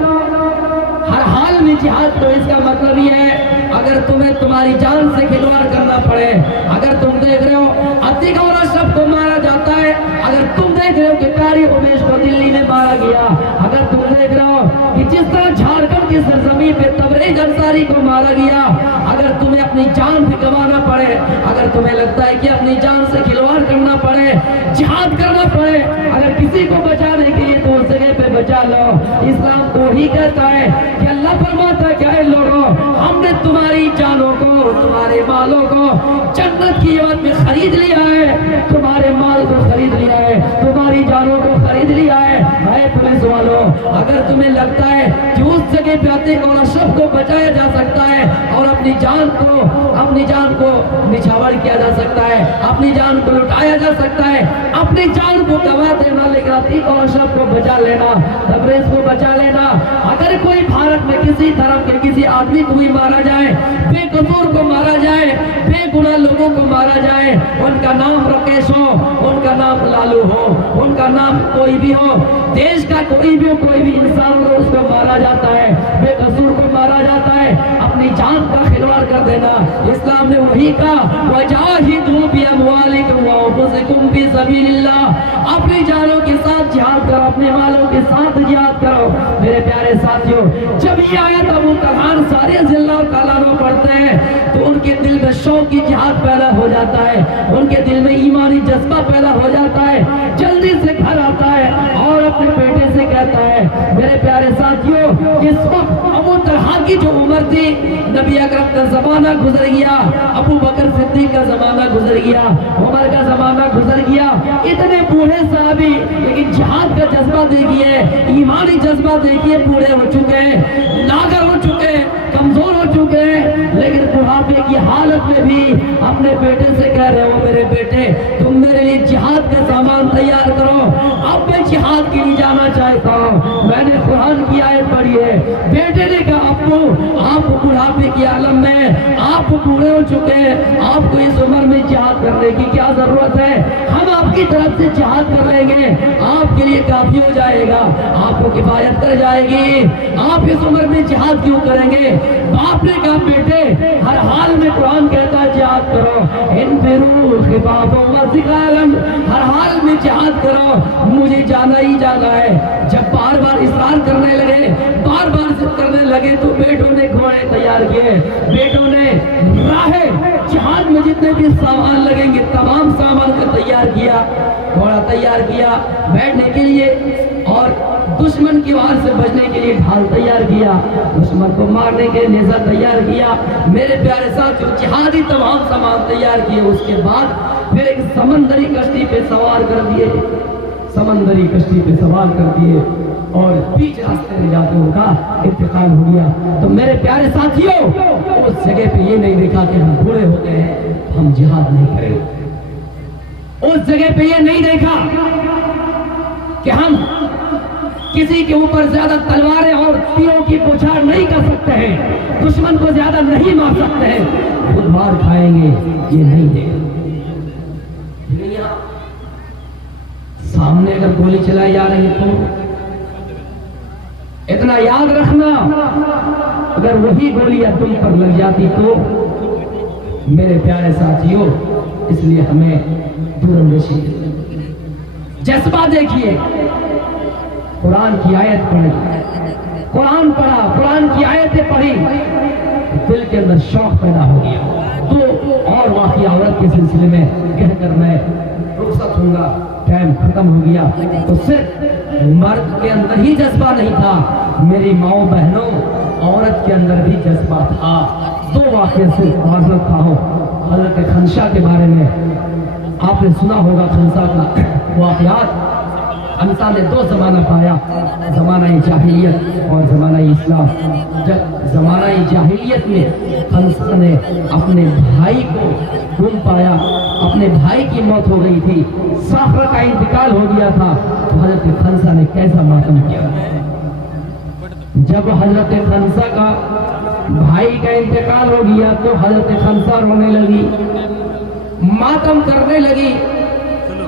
ہر حال میں جہاد کرو. اس کا مطلب یہ ہے اگر تمہیں تمہاری جان سے کھلواڑ کرنا پڑے, اگر تم دیکھ رہے ہو عتیق اور اشرف کو مارا جاتا ہے, اگر تم دیکھ رہے ہو کہ قاری امیش کو دلی میں مارا گیا, اگر تم دیکھ رہے ہو کہ جس طرح جھارکھنڈ کی سرزمین پہ تبریز انصاری کو مارا گیا, اگر تمہیں اپنی جان بھی گنوانا پڑے, اگر تمہیں لگتا ہے کہ اپنی جان سے کھلواڑ کرنا پڑے, جہاد کرنا پڑے, اگر کسی کو بچانے کے لیے تو اس جگہ پہ بچا لو. اسلام تو ہی کہتا ہے کہ اللہ فرماتا ہے کہ اے لوگوں, ہم نے تمہاری جانوں کو, تمہارے مالوں کو جنت کی عوض میں خرید لیا ہے, تمہارے مال کو خرید لیا ہے, تمہاری جانوں کو خرید لیا ہے. اے پولیس والوں, اگر تمہیں لگتا ہے کہ اس جگہ پہ عتیق اور اشرف کو بچایا جا سکتا ہے اور اپنی جان کو نچھاور کیا جا سکتا ہے, اپنی جان کو لٹایا جا سکتا ہے, اپنی جان کو گوا دینا, لیکن عتیق اور اشرف کو بچا لینا, تبریز کو بچا لینا. اگر کوئی بھارت میں کسی طرف کے کسی آدمی کو بھی مارا جائے, بے قصور کو مارا جائے, بے گناہ لوگوں کو مارا جائے, ان کا نام راکیش ہو, ان کا نام لالو ہو, ان کا نام کوئی بھی ہو, دیش کا کوئی بھی انسان ہو, اس کو مارا جاتا ہے, بے قصور کو مارا جاتا ہے. اپنی جان کا کھلواڑ کر دینا. اسلام نے وہی کہا وجاہدوا باموالکم وانفسکم فی سبیل اللہ, اپنی جانوں کے ساتھ جہاد کرو, اپنے مالوں کے ساتھ جہاد کرو. میرے پیارے ساتھیوں, جب یہ آیت ابو طلحہ انصاری رضی اللہ تعالیٰ عنہ پڑھتے ہیں تو ان کے دل میں شوق کی جہاد پیدا ہو جاتا ہے, ان کے دل میں ایمانی جذبہ پیدا ہو جاتا ہے, جلدی سے گھر آتا ہے اور اپنے بیٹے سے کہتا ہے. میرے پیارے ساتھیوں, اس وقت ابو طلحہ کی جو عمر تھی, نبی اکرم کا زمانہ گزر گیا, ابو بکر صدیق کا زمانہ گزر گیا, عمر کا زمانہ گزر گیا, اتنے بوڑھے صحابی, لیکن جہاد کا جذبہ دیکھیے, ایمانی جذبہ دیکھیے, بوڑھے ہو چکے ہیں, ناگر ہو چکے ہیں, کمزور ہو چکے ہیں, لیکن بڑھاپے کی حالت میں بھی اپنے بیٹے سے کہہ رہے ہو میرے بیٹے تم میرے لیے جہاد کا سامان تیار کرو، اب میں جہاد کے لیے جانا چاہتا ہوں۔ میں نے قرآن کی آیت پڑھی ہے، بیٹے نے کہا ابو آپ بڑھاپے کی عالم میں آپ بوڑھے ہو چکے ہیں، آپ کو اس عمر میں جہاد کرنے کی کیا ضرورت ہے، ہم آپ کی طرف سے جہاد کر لیں گے، آپ کے لیے کافی ہو جائے گا، آپ کو کفایت کر جائے گی، آپ اس عمر میں جہاد کیوں کریں گے؟ باپ نے کہا بیٹے ہر حال میں قرآن کہتا ہے جہاد کرو، انفروا خفافا وثقالا، ہر حال میں جہاد کرو، مجھے جانا ہی جانا ہے۔ جب بار بار اصرار کرنے لگے، بار بار ضد کرنے لگے تو بیٹوں نے گھوڑے تیار کیے، بیٹوں نے راہ جہاد میں جتنے بھی سامان لگیں گے تمام سامان کو تیار کیا، گھوڑا تیار کیا بیٹھنے کے لیے، اور دشمن کی وار سے بچنے کے لیے ڈھال تیار کیا، دشمن کو مارنے کے لیے نیزہ تیار کیا۔ میرے پیارے ساتھیو جہادی تمام سامان تیار کیے، اس کے بعد پھر ایک سمندری کشتی پہ سوار کر دیے، سمندری کشتی پہ سوار کر دیے، اور بیچ راستے میں جاتے ان کا انتقال ہو گیا۔ تو میرے پیارے ساتھیوں اس جگہ پہ یہ نہیں دیکھا کہ ہم بوڑھے ہو گئے ہیں ہم جہاد نہیں کریں، اس جگہ پہ یہ نہیں دیکھا کہ ہم کسی کے اوپر زیادہ تلواریں اور تیروں کی بوچھار نہیں کر سکتے ہیں، دشمن کو زیادہ نہیں مار سکتے ہیں، خود مار کھائیں گے، یہ نہیں دیکھا۔ سامنے اگر گولی چلائی جا رہی ہے تو اتنا یاد رکھنا اگر وہی گولیاں تم پر لگ جاتی تو میرے پیارے ساتھیوں، اس لیے ہمیں دورندیشی جذبہ دیکھیے، قرآن کی آیت پڑھی، قرآن پڑھا، قرآن کی آیتیں پڑھی، دل کے اندر شوق پیدا ہو گیا۔ تو اور واقعہ عورت کے سلسلے میں کہہ کر میں رخصت ہوں گا، ٹائم ختم ہو گیا۔ تو صرف مرد کے اندر ہی جذبہ نہیں تھا، میری ماؤں بہنوں عورت کے اندر بھی جذبہ تھا۔ دو واقعے سے معذرت خواہ، حضرت خنسا کے بارے میں آپ نے سنا ہوگا، خنسا کا واقعات۔ خنسا نے دو زمانہ پایا، زمانہ جاہلیت اور زمانہ اسلام۔ جب زمانہ جاہلیت میں خنسا نے اپنے بھائی کو گم پایا، اپنے بھائی کی موت ہو گئی تھی، صخر کا انتقال ہو گیا تھا، تو حضرت خنسا نے کیسا ماتم کیا۔ جب حضرت خنسا کا بھائی کا انتقال ہو گیا تو حضرت خنسا رونے لگی، ماتم کرنے لگی،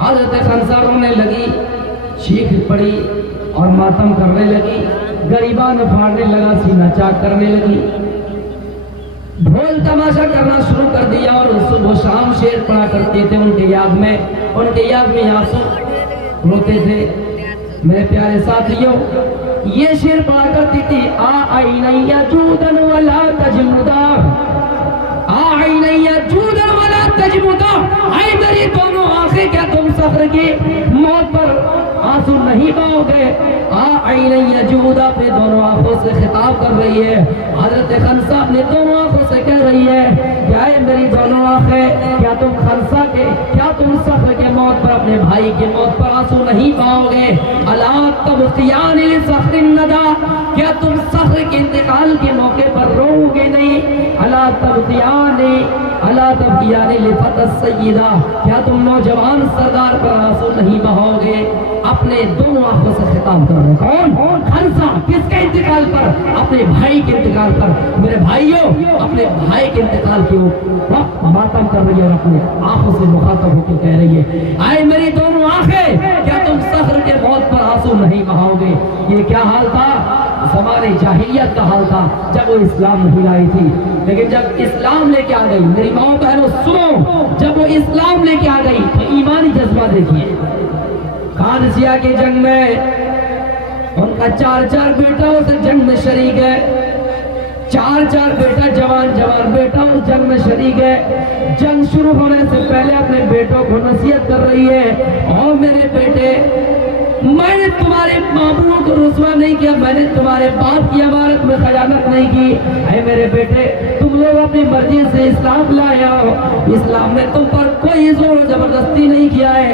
حضرت خنسا رونے لگی، چیخ پڑی اور ماتم کرنے لگی، غریبان پھاڑنے لگا، سینہ چاک کرنے لگی، ڈھول تماشا کرنا شروع کر دیا، اور صبح و شام شعر پڑھا کرتے تھے ان کے یاد میں، ان کے یاد میں آنسو روتے تھے۔ میرے پیارے ساتھیوں یہ شعر پڑھا کرتی تھی، آئینی جودن ولا تجمدا، آئینی جودن ولا تجمدا، اے میری دونوں آنکھیں کیا تم صخر کی موت پر آنسو نہیں بہاؤ گے؟ آئینی جودا پہ دونوں آنکھوں سے خطاب کر رہی ہے، حضرت خنسا اپنے دونوں آنکھوں سے کہہ رہی ہے کہ اے میری دونوں آنکھیں کیا تم خنسا کے، کیا تم صخر کے موت پر، اپنے بھائی کی موت پر آنسو نہیں بہاؤ گے؟ الا تبکیان لصخر الندى، کیا تم صخر کے انتقال کے موقع پر رو گے نہیں؟ الا تبکیان لفتى السیدہ، کیا تم نوجوان سردار پر آنسو نہیں بہاؤ گے؟ اپنے دونوں آنکھوں سے خطاب کر رہے، کون؟ خنسا، کس کے انتقال پر؟ اپنے بھائی کے انتقال پر۔ میرے بھائیوں اپنے بھائی کے انتقال کے وقت ماتم کر رہی ہے، اور اپنے آنکھوں سے مخاطب ہو کے کہہ رہی ہے، اے میری دونوں آنکھیں کیا تم صخر کے موت پر آنسو نہیں بہاؤ گے؟ یہ کیا حال تھا؟ زمانے جاہلیت کا حال تھا جب وہ اسلام نہیں لائی تھی، لیکن جب اسلام لے کے آ گئی، میری ماؤں بہنوں سنو، جب وہ اسلام لے کے آ گئی تو ایمانی جذبہ دیکھیے۔ قادسیہ کی جنگ میں ان کا 4 بیٹا اس جنگ میں شریک ہے، 4 بیٹا، جوان بیٹا اس جنگ میں شریک ہے۔ جنگ شروع ہونے سے پہلے اپنے بیٹوں کو نصیحت کر رہی ہے، اور میرے بیٹے میں نے تمہارے ماموں کو رسوا نہیں کیا، میں نے تمہارے باپ کی امانت میں خیانت نہیں کی، اے میرے بیٹے تم لوگ اپنی مرضی سے اسلام لائے ہو، اسلام نے تم پر کوئی زور و زبردستی نہیں کیا ہے،